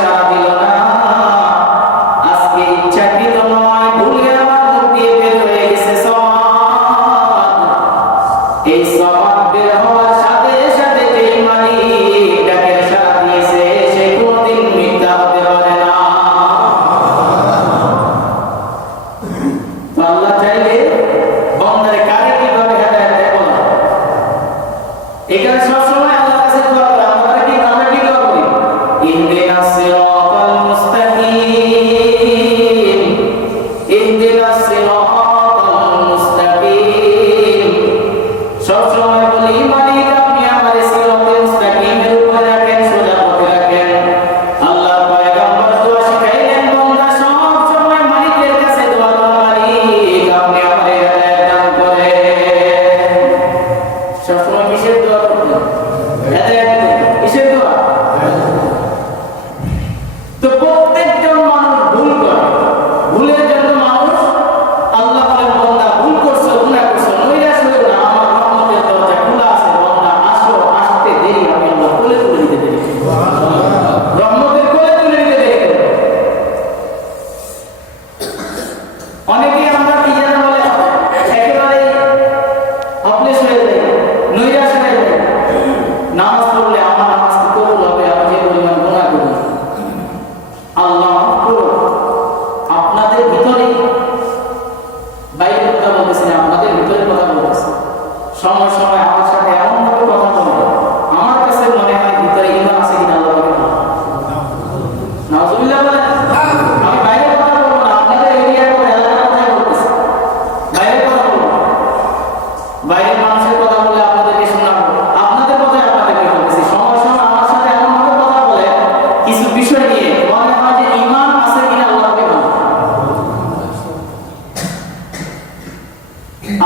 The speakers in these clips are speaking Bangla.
সারা দিল না আল্লাহ আপনাদের ভিতরে বাইরের কথা বলতেছে না, আপনাদের ভিতরে কথা বলতেছে। সময় সময় আমার সাথে এমন ভাবে কথা বলে আমার কাছে মনে হয় ভিতরে ঈমান আছে কিনা আল্লাহ পাকের নাউজুবিল্লাহ বলেন। আমি বাইরের কথা বলবো না, আপনাদের এরিয়ার কথা এলাকার কথাই বলতেছি। বাইরের কথা বলবো, বাইরের মানুষের কথা বলে আপনাদেরকে শোনাবো, আপনাদের কথাই আপনাদেরকে বলতেছি। সময় সময় আমার সাথে এমন ভাবে কথা বলে কিছু বিষয় নিয়ে মনে হয় যে ঈমান আছে কিনা আল্লাহ পাকের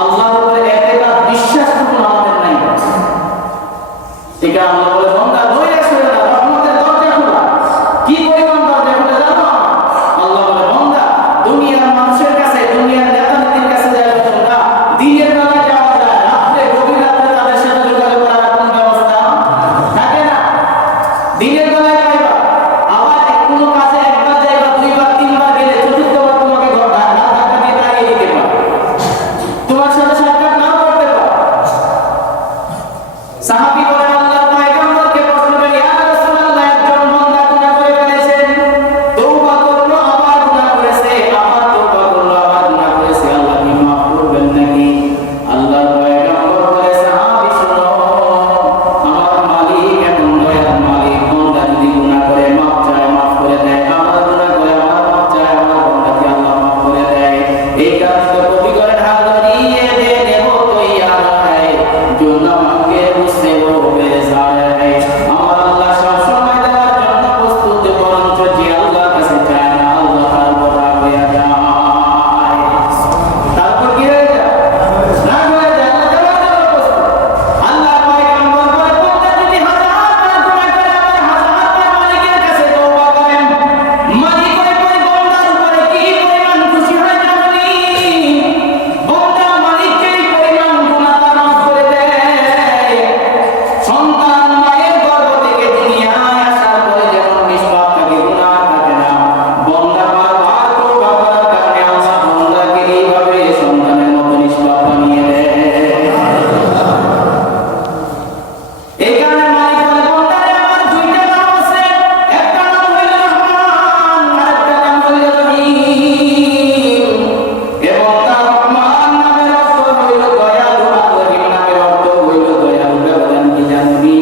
আল্লাহর উপরে এতেকাদ বিশ্বাসটুকু আমাদের নাই। ঠিক আছে, আল্লাহ বলে বান্দা দৌড়ে আসবে না, রহমতের দরজা খোলা। কি পরিমাণ দরজা খোলা জানো? আল্লাহ বলে বান্দা দুনিয়ার মানুষের কাছে, দুনিয়ার নেতা-নেত্রীর কাছে যাওয়ার জন্য না, দিনের বেলা যাওয়া যায়, রাতে গভীর রাতে তাদের সাথে যোগাযোগ করার কোনো ব্যবস্থা থাকে না। দিনের বেলায় যাইবা, আবার কোনো কাজে একবার যাইবা, দুইবার তিনবার গেলে চতুর্থবার তোমাকে ধাক্কা দিয়ে তাড়িয়ে দিতে পারে, তোমার সাথে সাক্ষাৎ নাও করতে পারে। সাহাবী বলেন আল্লাহর পয়গম্বরকে প্রশ্ন করেন, ইয়া রাসূলুল্লাহ, একজন বান্দা গুনাহ করে ফেলেছেন, তওবা করলো আবার গুনাহ করেছে, আবার তওবা করলো আবার গুনাহ করেছে, আল্লাহ কি মাফ করবেন নাকি? আল্লাহর পয়গম্বর বলে, সাহাবী শোনো, আমার মালিক এমন দয়ার মালিক, বান্দা যদি গুনাহ করে মাফ চায় মাফ করে দেয়, আবার গুনাহ করে আবার মাফ চায়, আমার বান্দাকে আল্লাহ মাফ করে দেয়। এই কাজ তো কবি করেন, হাত ধরিয়ে দেনে হো তৈয়ার है जो नमके मुझसे वो बेजार है। আমার আল্লাহ সব সময় দেওয়ার জন্য প্রস্তুত, বরঞ্চ যে আল্লাহর কাছে চায় না আল্লাহ তার উপর রাগ হয়ে যায়। তারপর কি হয়ে যায়? রাগ হয়ে যায়, আল্লাহ দেওয়ার জন্য প্রস্তুত। আল্লাহর পয়গম্বর বলে, বান্দা যদি 1000 বার গুনাহ করে আবার 1000 বার মালিকের কাছে তওবা করেন, মালিক ওই বান্দার উপরে কি পরিমাণ খুশি হয় জানেননি? বান্দা মালিককে এই পরিমাণ গুনাহ মাফ করে দেয়। সন্তান মায়ের গর্ভ থেকে দুনিয়ায় আসার পরে যেমন নিষ্পাপ থাকে, গুনাহ থাকে না, বান্দা বারবার তওবা করার কারণে আল্লাহ বান্দাকে এইভাবে সন্তানের মতো নিষ্পাপ বানিয়ে দেয়। এই কারণে মালিক বলে, বান্দারে আমার দুইটা নাম আছে, একটা নাম হইল রহমান, আরেকটা নাম হইল রহিম। এবং তার রহমান নামের অর্থ হইল দয়ালু, আর রহিম নামের অর্থ হইল দয়ালু। বলেন কি জানবি?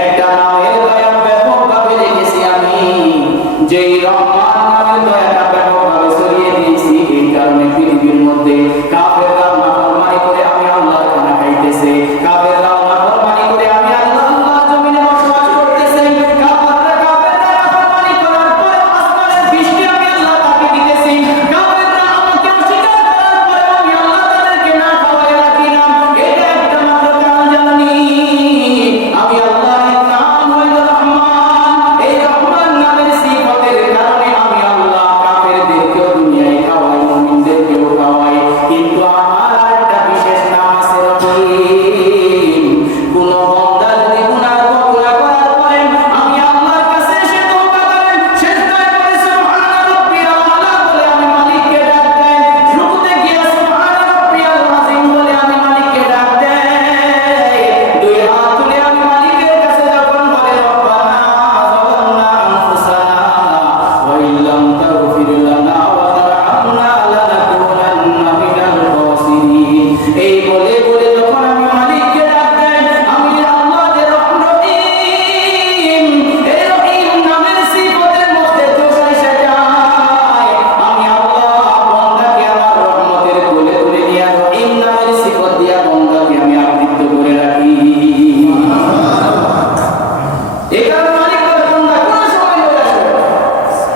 একটা নামের দয়া ব্যাপকভাবে রেখেছি আমি, যেই রহমান নামের দয়াটা ব্যাপকভাবে ছড়িয়ে দিয়েছি। এই কারণে পৃথিবীর মধ্যে কাফেররা নাফরমানি করে আমি আল্লাহর খানা খাইতেছে, কাফেররা নাফরমানি করে আমি আল্লাহ জমিনে বসবাস করতেছে, কাফেররা নাফরমানি করার পরে আসমানের বৃষ্টি আমি আল্লাহ তাকে দিতেছি, কাফেররা আমাকে অস্বীকার করার পরে আমি আল্লাহ তাদেরকে না খাওয়াই রাখি না। এটা একটা মাত্র কারণ জানি, আমি আল্লাহর নাম হইল রহমান। এই রহমান নামের সিফাতের কারণে আমি আল্লাহ কাফেরদেরকেও দুনিয়ায় খাওয়াই, মুমিনদেরকেও খাওয়াই। কিন্তু আমার আরেকটা বিশেষ নাম আছে রহিম। কোন বান্দা যদি গুনাহ করার পরে আমি আল্লাহর কাছে এসে তওবা করেন, সিজদায় পড়ে সুবহান রাব্বিয়াল আলা বলে আমি মালিককে ডাক দেয়, রুকুতে গিয়ে সুবহান রাব্বিয়াল আযীম বলে আমি মালিককে ডাক দেয়, দুই হাত তুলে আমি মালিকের কাছে যখন বলে রব্বানা যালামনা আনফুসানা ওয়া ইল্লাম তাগফির লানা ওয়া তারহামনা লানাকুনান্না মিনাল খাসিরিন। এই বলে বলে যখন আমি মালিককে ডাক দেই, আমি আল্লাহ যে রহিম, এই রহিম নামের সিফাতের মধ্যে দোষ এসে যায়। আমি আল্লাহ বান্দাকে আমার রহমতের কোলে তুলে নিয়ে রহিম নামের সিফাত দিয়া বান্দাকে আমি আবৃত করে রাখি। এই কারণে মালিক বলে, বান্দা কোন সময় লয়ে আসবে,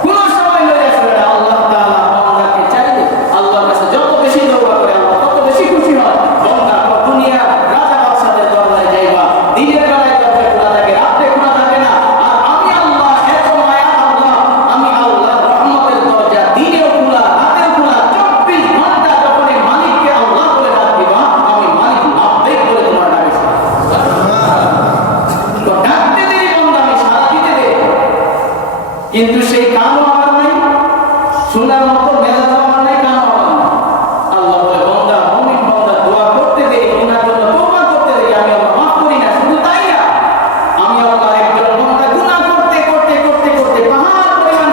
কোন সময় লয়ে আসবে না। আল্লাহ তাআলা বান্দাকে চাইলে আল্লাহর কাছে যত বেশি তওবা করে আল্লাহ তত বেশি খুশি হয়। বান্দা দুনিয়া রাজা বাদশাদের দরবারে যাইবা, দিনের বেলায় দরজা খোলা থাকে, রাতে খোলা থাকে না। আর আমি আল্লাহ এত মায়া আল্লাহ, আমি আল্লাহর রহমতের দরজা দিনেও খোলা রাতেও খোলা, 24 ঘন্টা যখন এই মালিককে আল্লাহ বলে ডাক দিবা, আমি মালিক লাভবাহিক বলে তোমার ডাকে সাড়া তো ডাকতে দেরি বান্দা, আমি সাড়া দিতে দেরি, কিন্তু সেই কানও আমার নাই, শোনার মতো মেজাজ আমার নাই, কানও আমার নাই। আল্লাহ বলে, বান্দা মুমিন বান্দা দোয়া করতে দেরি, গুনার জন্য তওবা করতে দেরি, আমি আল্লাহ মাফ করি না। শুধু তাই না, আমি আল্লাহ একজন বান্দা গুনাহ করতে করতে করতে করতে পাহাড় পরিমাণ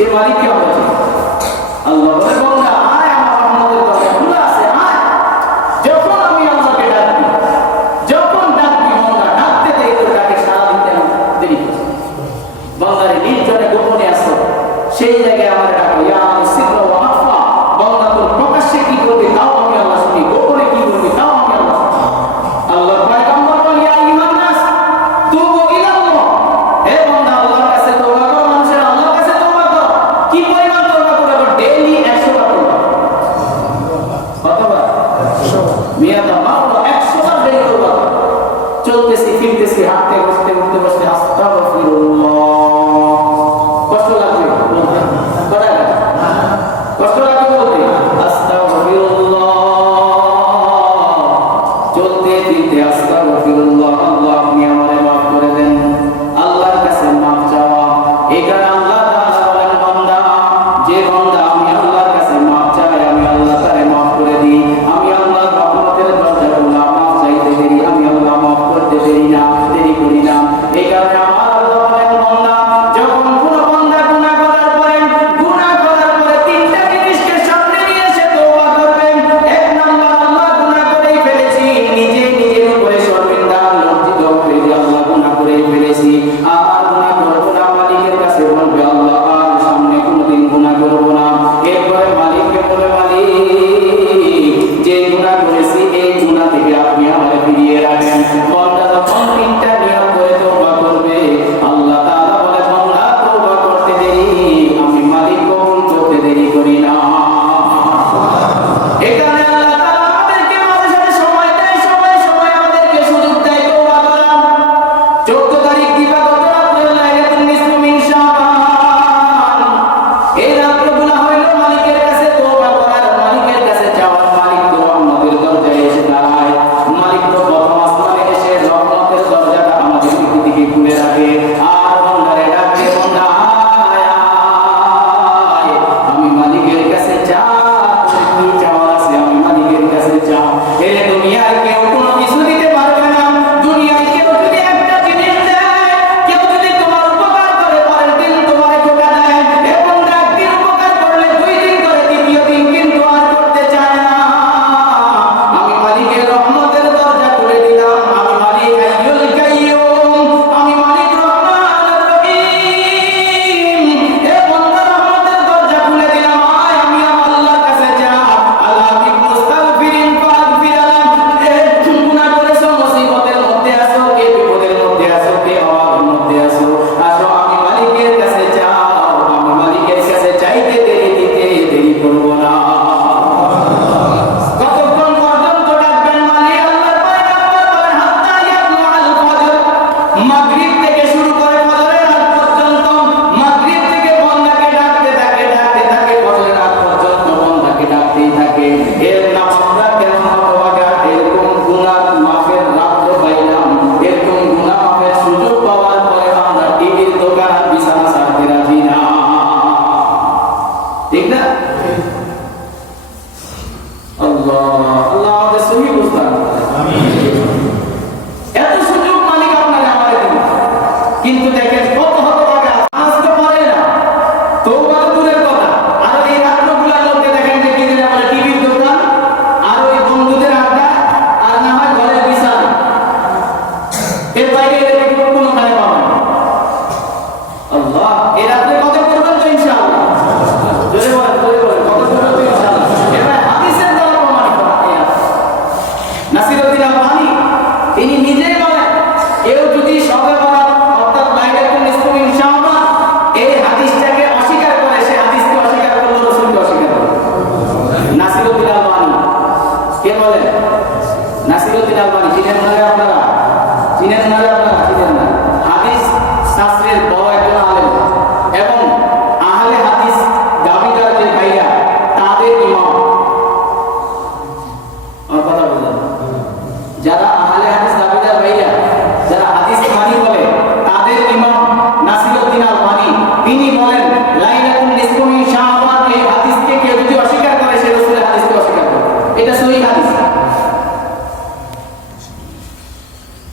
সে মালিককে আমরা চিনি। আল্লাহ বলে বান্দা আয় আমার রহমতের দরজা খোলা আছে আয়। যখন আমি আল্লাহকে ডাকবি, যখন ডাকবি বান্দা ডাকতে দেরি করে তাকে সাড়া দিতে দেরি করে। বান্দারে নির্জনে গোপনে আসো সেই জায়গায় আমার ডাকো ইয়া সিররা ওয়া আখফা। বান্দা তোর প্রকাশ্যে কি করবে তাও আমি আল্লাহ শুনি, গোপনে কি করবে তাও আমি আল্লাহ শুনি। আল্লাহ পয়গম্বর বলে ইয়া আইয়ুহান নাস তুবু ইলাল্লাহ। হে বান্দা আল্লাহর কাছে তওবা করো, মানুষের আল্লাহর কাছে তওবা করো। কি পরিমাণ তওবা করবে? ডেইলি 100 বার তওবা। কতবার? 100 বার। মিয়াদা মাত্র 100 বার ডেইলি তওবা। চলতেছি ফিরতেছি হাঁটতে বসতে উঠতে বসতে আস্তাগফিরুল্লাহ। কষ্ট লাগবে বলতে? কষ্ট লাগবে বলতে? আস্তাগফিরুল্লাহ। চলতে ফিরতে আস্তাগফিরুল্লাহ। আল্লাহ আপনি আমারে মাফ করে দেন। আল্লাহর কাছে মাফ চাওয়া। এখানে আল্লাহ তাআলা বলেন বান্দা, যে বান্দা আমি আল্লাহর কাছে মাফ চাই আমি আল্লাহ তারে মাফ করে দিই। আমি আল্লাহর রহমতের দরজা খোলা, মাফ চাইতে দেরি আমি আল্লাহ মাফ করতে দেরি না, দেরি করি না। এই কারণে আমার আল্লাহ বলেন বান্দা, যখন কোন বান্দা গুনাহ করার পরে তিনটা জিনিসকে সামনে নিয়ে এসে তওবা করবেন। এক নাম্বার আল্লাহ গুনাহ করেই ফেলেছি, নিজে নিজের উপরে শর্মিন্দা লজ্জিত হয়ে যে আল্লাহ গুনাহ করেই ফেলেছি, আর গুনাহ করব না। মালিকের কাছে বলবে আল্লাহ আর সামনে কোনোদিন গুনাহ করব না। এরপরে মালিককে বলে মালিক যে গুনাহ করেছি এই গুনাহ থেকে আপনি আমাকে ফিরিয়ে রাখেন। বান্দা যখন তিনটা নিয়ম করে তওবা করবে আল্লাহ তাআলা বলে বান্দা তওবা করতে দেরি আমি মালিক কবুল করতে দেরি করি না। এখানে আল্লাহ তাআলা আমাদেরকে মাঝে সাথে সময় দেয়, সময় আমাদেরকে সুযোগ দেয় তওবা করার। 14 তারিখ দিবাগত রাত্রে লাইলাতুন নিসফু মিন শাবান। এই রাতগুলো হইল মালিকের কাছে তওবা করার, মালিকের কাছে যাওয়ার। মালিক তো রহমতের দরজায় এসে দাঁড়ায়। মালিক তো প্রথম আসমানে এসে রহমতের দরজাটা আমাদের দিকে খুলে রাখে আর বান্দারে ডাকে বান্দা আয় আয়। আমি মালিকের কাছে যাই, কি চাওয়ার আছে আমি মালিকের কাছে যাও। এর দুনিয়ায় কেউ কোনো কিছু দিতে পারবে না। দুনিয়ায় কেউ যদি একটা জিনিস দেয়, কেউ যদি তোমার উপকার করে পরের দিন তোমার ধোঁকা দেয়, এবং একদিন উপকার করলে 2 দিন করে তৃতীয় দিন কিন্তু আর করতে চায় না। আমি মালিকের রহমতের দরজা খুলে দিলাম। আমি মালিক হাইয়ুল কাইয়ুম, আমি মালিক রহমানুর রহিম। হে বান্দা রহমতের দরজা খুলে দিলাম, আয় আমি আমার আল্লাহর কাছে যা। আল্লাহ মুস্তাগফিরিন ফাগফির লাহুম। গুনাহ করেছো, মুসিবতের মধ্যে আছো, কে বিপদের মধ্যে আছো, কে অভাবের মধ্যে আছো, আসো আমি মালিকের কাছে যাও। আমি মালিকের কাছে চাইতে দিতে দেরি করব না। কতক্ষণ পর্যন্ত ডাকবেন মালিক? আল্লাহর পয়গম্বর বলেন হাত্তা ইয়াতলুআল ফজর। মাগরিব থেকে শুরু করে ফজরের আগ পর্যন্ত, মাগরিব থেকে বান্দাকে ডাকতে থাকে ফজরের আগ পর্যন্ত বান্দাকে ডাকতেই থাকে। এর নাম আমরা কেন হতভাগা? এরকম গুনাহ মাফের রাত্র পাইলাম, এরকম গুনাহ মাফের সুযোগ পাওয়ার পরে আমরা টিভির দোকান আর বিছানা ছাড়তে রাজি না, ঠিক না? আল্লাহ আল্লাহ আমাদের সহি বুঝতাম। এত সুযোগ মালিক আপনাকে আমারে দিবেন, কিন্তু দেখেন কত হতভাগা আজ তো পারে না তওবা দূরের কথা। আর এই রাত্রগুলোর মধ্যে দেখেন যে কি দিলে আমরা টিভির দোকান আর ওই বন্ধুদের আড্ডা আর না হয় ঘরের বিছানা, এর বাইরে এদের কোনোখানে পাবেন না। আল্লাহ এই রাত্রে কত করবেন তো ইনশাআল্লাহ? জোরে বলেন কত করবেন তো ইনশাআল্লাহ? এবার হাদিসের দ্বারা প্রমাণ করা। নাসিরউদ্দিন আলবানী তিনি নিজেই বলেন কেউ যদি শবে বরাত অর্থাৎ লাইলাতুন নিসফু মিন শাবান এই হাদিসটাকে অস্বীকার করে, সে হাদিসকে অস্বীকার করলো, রাসূলকে অস্বীকার করলো। নাসিরউদ্দিন আলবানী কে বলেন? নাসিরউদ্দিন আলবানী চিনেন না আপনারা? চিনেন না আপনারা? চিনেন না? হাদিস শাস্ত্রের বড় একজন আলেম এবং আহলে হাদিস দাবিদার যে ভাইরা তাদের ইমাম। আমার কথা বুঝলেন? যারা আহলে হাদিস দাবিদার ভাইরা, যারা হাদিস মানি বলে, তাদের ইমাম নাসিরউদ্দিন আলবানী তিনি বলেন লাইলাতুন নিসফু মিন শাবান এই হাদিসকে কেউ যদি অস্বীকার করে সে রাসূলের হাদিসকে অস্বীকার করে। এটা সহিহ হাদিস।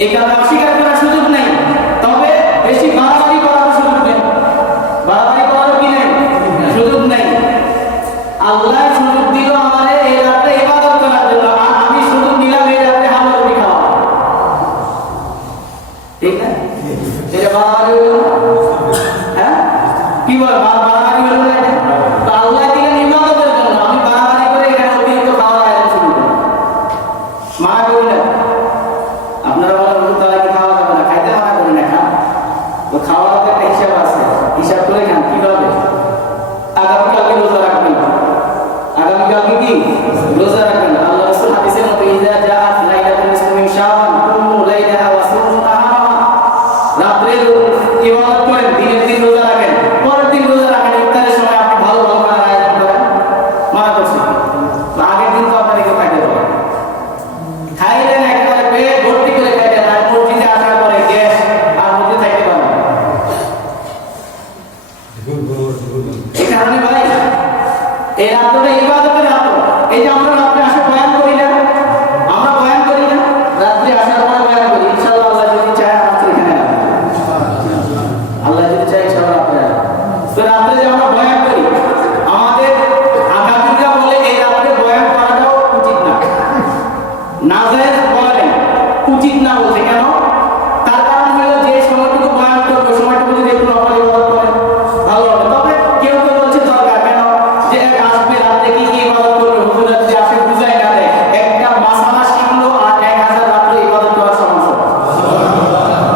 এখানে অস্বীকার করার সুযোগ নেই, তবে বেশি বাড়াবাড়ি করার সুযোগ নেই। বাড়াবাড়ি করার কি নেই? আপনারা বলেন হুজুর তাহলে কি খাওয়া যাবে না? খাইতে মানা করি না, খান। তো খাওয়ার তো একটা হিসাব আছে, হিসাব করে খান। কিভাবে? আগামীকালকে রোজা রাখবেন, আগামীকালকে কি রোজা রাখবেন। আল্লাহ রাসূল হাদিসের মধ্যে ইযা জাআত লাইলাতুল নিসফি মিন শাবান কুমু লাইলাহা ওয়া সুমু নাহারা, রাতের ইবাদত করেন, দিনের দিন রোজা রাখেন, পরের দিন রোজা রাখেন। ইফতারের সময় আপনি ভালো ভালো খানার আয়োজন করেন, মানা করছেন। তো আগের দিন তো আপনাদেরকে খাইতে হবে, খাইলেন একেবারে পেট ভর্তি করে খাইলেন, আর মসজিদে আসার পরে গ্যাস আর মধ্যে থাকতে পারবেন। এই কারণে ভাই এই রাতটা ইবাদতের রাত। এই যে আমরা রাত্রে আসে বয়ান করি না, আমরা বয়ান করি না, রাত্রে আসার পরে বয়ান করি। ইনশাআল্লাহ আল্লাহ যদি চায় আমাদের এখানে আল্লাহ যদি চায় ইনশাআল্লাহ রাত্রে। তো রাত্রে যে আমরা বয়ান করি, আমাদের আগামীরা বলে এই রাত্রে বয়ান করাটাও উচিত না, নাজায়েজ বলে উচিত না। বলছে কেন? তার কারণ হলো যে সময়টুকু বয়ান করবে সময়টুকু যদি একটু নফল ইবাদত করে ভালো হবে। তবে কেউ কেউ বলছে দরকার কেন, যে আসবে রাতে কি কি ইবাদত করবে, হুজুর যদি আসে বুঝাই না দেয়, একটা মাসালা শিখলো আর 1000 রাতে ইবাদত করার সমস্যা।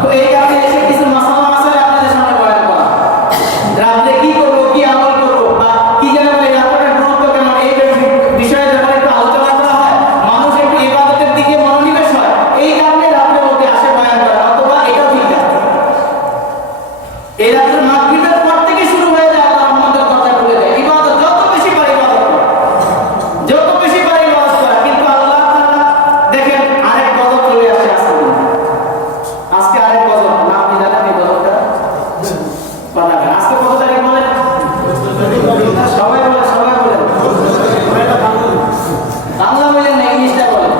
তো এই কারণে এসে কিছু মাসালা আপনাদের সামনে বয়ান করা, রাতে কি করবো, কি আমল করবো, বা কি যেন এই রাতের গুরুত্ব কেমন, এই বিষয়ে যখন একটু আলোচনা করা হয় মানুষ একটু ইবাদতের দিকে মনোনিবেশ হয়। এই কারণে রাতের মধ্যে আসে বয়ান করা। অথবা এটাও ঠিক না, এই রাতের মাগরিবের পর থেকে শুরু হয়ে যায় আল্লাহ রহমতের দরজা খুলে দেয়। ইবাদত যত বেশি পারে ইবাদত করা, যত বেশি পারে ইবাদত করা। কিন্তু আল্লাহ তাআলা দেখেন আরেক গজব চলে আসে আজকে আরেক গজব। না আপনি জানেন এই গজবটা? কথা বলেন। আজকে কত তারিখ বলেন? সবাই বলেন, সবাই বলেন। বাংলা বলেন না, ইংলিশটা বলেন।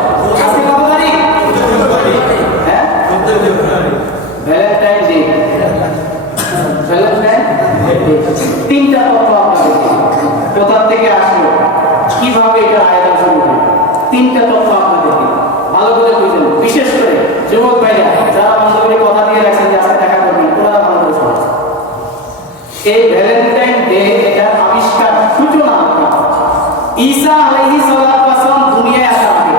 আজকে কত তারিখ? হ্যাঁ, ভ্যালেন্টাইন ডে। Valentine day. তিনটা তথ্য আপনাদেরকে, কোথা থেকে আসলো, কিভাবে এটা আয়োজন শুরু হলো, তিনটা তথ্য আপনাদেরকে ভালো করে বুঝলেন। বিশেষ করে যুবক ভাইরা যারা বান্ধবীর কথা দিয়ে রাখছেন যে আজকে দেখা করবেন, ওরা ভালো করে শোনেন। এই ভ্যালেন্টাইন ডে এটা আবিষ্কার সূচনা ঈসা আলাইহিস সালাতু ওয়াস সালাম দুনিয়ায় আসার আগে।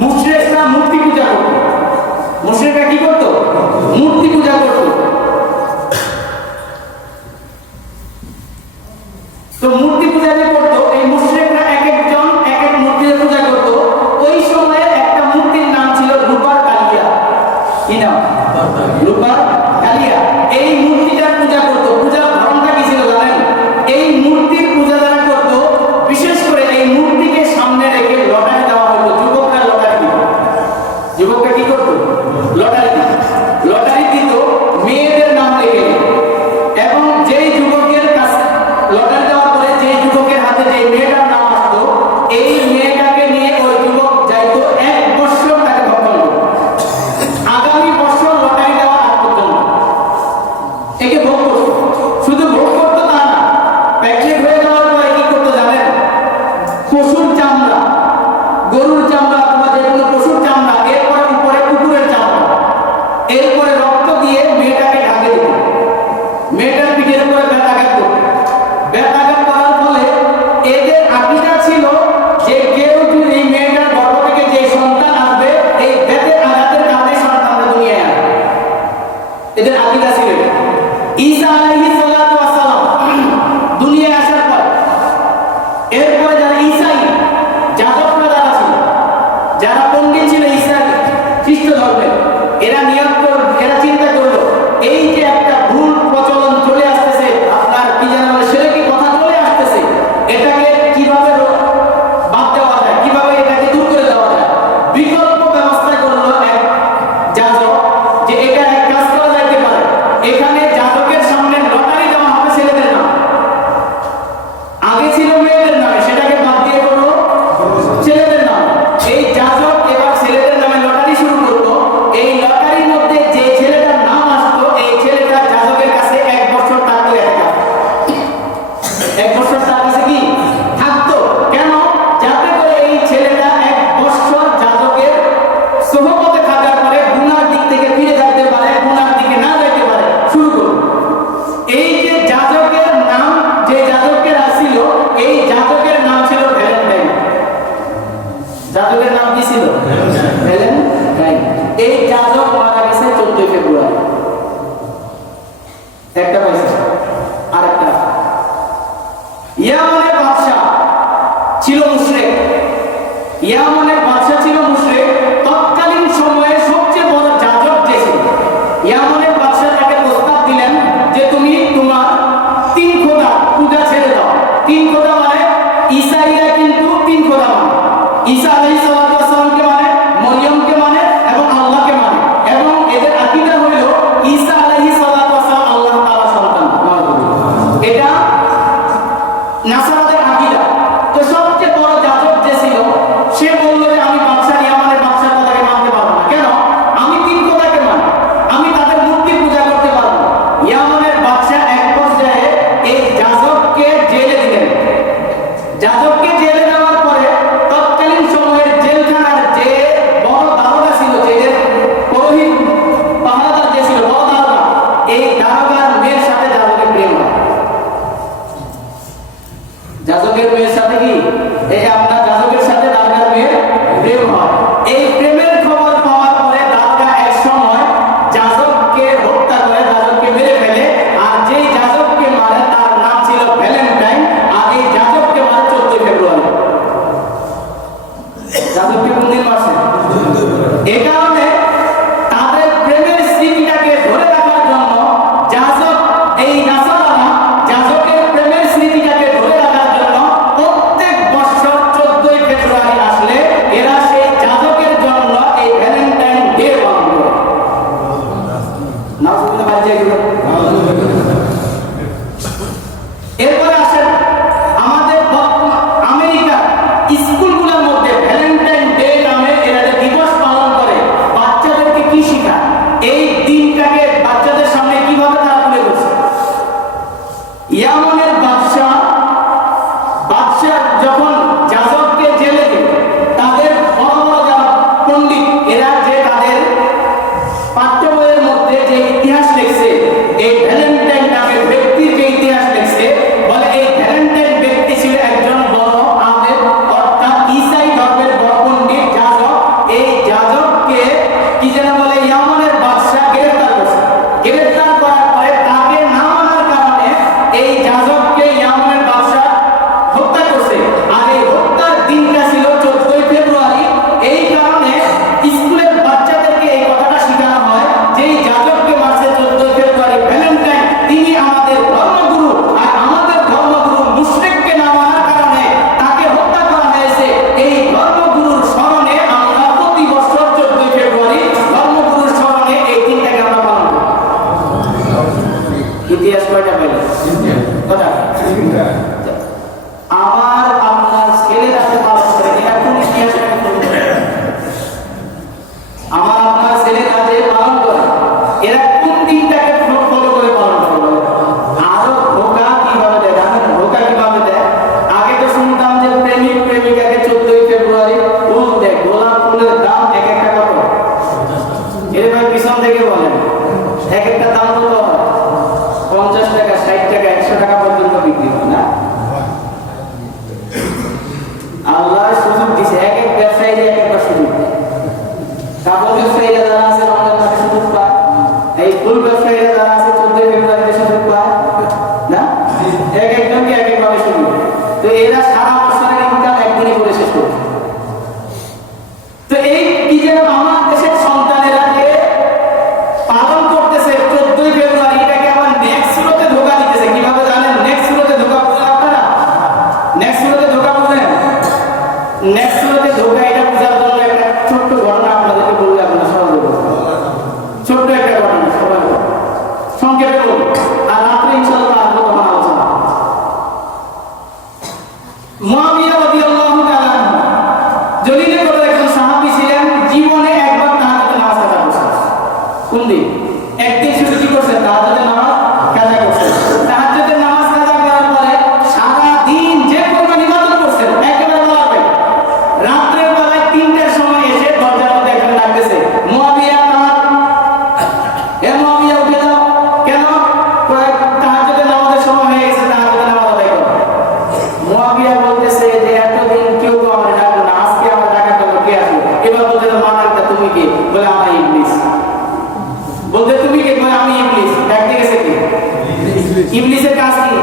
মুশরিকরা মূর্তি পূজা করত। মুশরিকরা কি করত? মূর্তি পূজা করত। তো মূর্তি পূজা যে করত, এই মুশরিকরা এক একজন এক এক মূর্তির পূজা করত। ওই সময়ে একটা মূর্তির নাম ছিল রূপার কালিয়া। কি নাম? রূপার কালিয়া। এই মূর্তিটার পূজা করত। পূজার ধরনটা কি ছিল জানেন? এই মূর্তির পূজা যারা করত, বিশেষ করে এই মূর্তিকে সামনে রেখে লটারি দেওয়া হতো। যুবকরা লটারি দিত। যুবকরা কি করত? লটারি দিত। লটারি দিত মেয়েদের নাম লিখে, এবং যেই যুবকের কাছে লটারি দেওয়ার পরে যেই যুবকের হাতে যেই মেয়েটার নাম আসতো, এই মেয়েটাকে নিয়ে ওই যুবক যাইতো 1 বছর তাকে ভোগ করত। আগামী বছর লটারি দেওয়া আর করতো না, একে ভোগ করতো। শুধু ভোগ করতো তা না, প্যাকেট হয়ে যাওয়ার পরে কি করতো জানেন? পশুর চামড়া, গরুর চামড়া অথবা যে কোনো পশুর চামড়া, এরপরে উপরে কুকুরের চামড়া, এরপরে রক্ত দিয়ে মেয়েটাকে ঢাকে দিত। মেয়েটার পিঠের উপরে ব্যথাঘাত করত। ব্যথাঘাত করার ফলে এদের আকীদা ছিল যে কেউ যদি এই মেয়েটার গর্ভ থেকে যে সন্তান আসবে, এই বেতের আঘাতের কারণে সন্তানরা দুনিয়ায় আসবে। এদের আকীদা ছিল। ঈসা আলাইহিস সালাতু ওয়াস সালাম দুনিয়ায় আসার পর এরপরে যারা ঈসাই যাজকরা যারা ছিল, যারা পণ্ডিত ছিল ঈসা খ্রিস্ট ধর্মের, এরা নিয়ত করল, এরা চিন্তা করলো এই যে একটা ভুল প্রচলন চলে আসতেছে, আপনার কি যেন বলে শিরকি কথা চলে আসতেছে, এটাকে কিভাবে বাদ দেওয়া যায়, কিভাবে এটাকে দূর করে দেওয়া যায়। বিকল্প ব্যবস্থা করলো এক যাজক, যে এটা এক কাজ করা যাইতে পারে, এখানে যাজকের সামনে লটারি দেওয়া হবে ছেলেদের নাম। আগে ছিল মেয়েদের নামে, সেটাকে বাদ দিয়ে করলো ছেলেদের নাম। এই যাজক এবার ছেলেদের নামে লটারি শুরু করলো। এই লটারি যাজকের নাম কি ছিল? ভ্যালেন্টাইন। এই যাজক মারা গেছে 14 ফেব্রুয়ারি। একটা পাইছে। আরেকটা ইয়ামানের বাদশা ছিল মুশরিক। ইয়ামানের বাদশা ছিল মুশরিক। তৎকালীন সময়ে সবচেয়ে বড় যাজক যে ছিল, ইয়ামানের বাদশা তাকে প্রস্তাব দিলেন যে তুমি তোমার 3 খোদা পূজা ছেড়ে দাও। 3 খোদা মানে ঈসাইরা কিন্তু 3 খোদা মানে, ঈসা আলাইহিস সালামকে মানে, মরিয়মকে মানে এবং আল্লাহকে মানে, এবং এদের আকীদা হলো ঈসা আলাইহিস সালাম আল্লাহ তাআলা সন্তান। এটা নাসারাদের আকীদা। তো সবচেয়ে বড় যাজক যে ছিল সে বলল যে আমি বাদশা ইয়ামানের বাদশার কথাকে মানতে পারবো না। কেন? আমি 3 খোদাকে মানি, আমি তাদের মূর্তি পূজা করতে পারবো না। ইয়ামানের বাদশা এক পর্যায়ে এই যাজককে জেলে দিলেন। যাজককে জেলে দেওয়ার পরে তৎকালীন সময়ের জেলখানার যে বড় দারোগা ছিল, জেলের পুরোহিত পাহারাদার যে ছিল বড় দারোগা, এই দারোগার মেয়ের সাথে যাজকের প্রেম হয়। যাজকের মেয়ের সাথে কি এই আপনার যাজকের সাথে দারোগার মেয়ের প্রেম হয়। এই প্রেমের খবর পাওয়ার পরে দারোগা এক সময় যাজককে হত্যা করে, যাজককে মেরে ফেলে। আর যেই যাজককে মারে তার নাম ছিল ভ্যালেন্টাইন, আর এই যাজককে মারে 14 ফেব্রুয়ারি। যাজককে কোন দিন মারছে? এই কারণে তাদের প্রেমের স্মৃতিটাকে ধরে রাখার জন্য যাজক, এই নাসারারা যাজকের প্রেমের স্মৃতিটাকে ধরে রাখার জন্য প্রত্যেক বছর 14 ফেব্রুয়ারি আসলে এরা সেই যাজকের জন্য এই ভ্যালেন্টাইন ডে পালন করে। নাউজুবিল্লাহ বাজে এগুলো। এরপরে আসেন আমাদের আমেরিকা স্কুলগুলোর মধ্যে ভ্যালেন্টাইন ডে নামে এরা যে দিবস পালন করে, ইবলিসের কাজ কি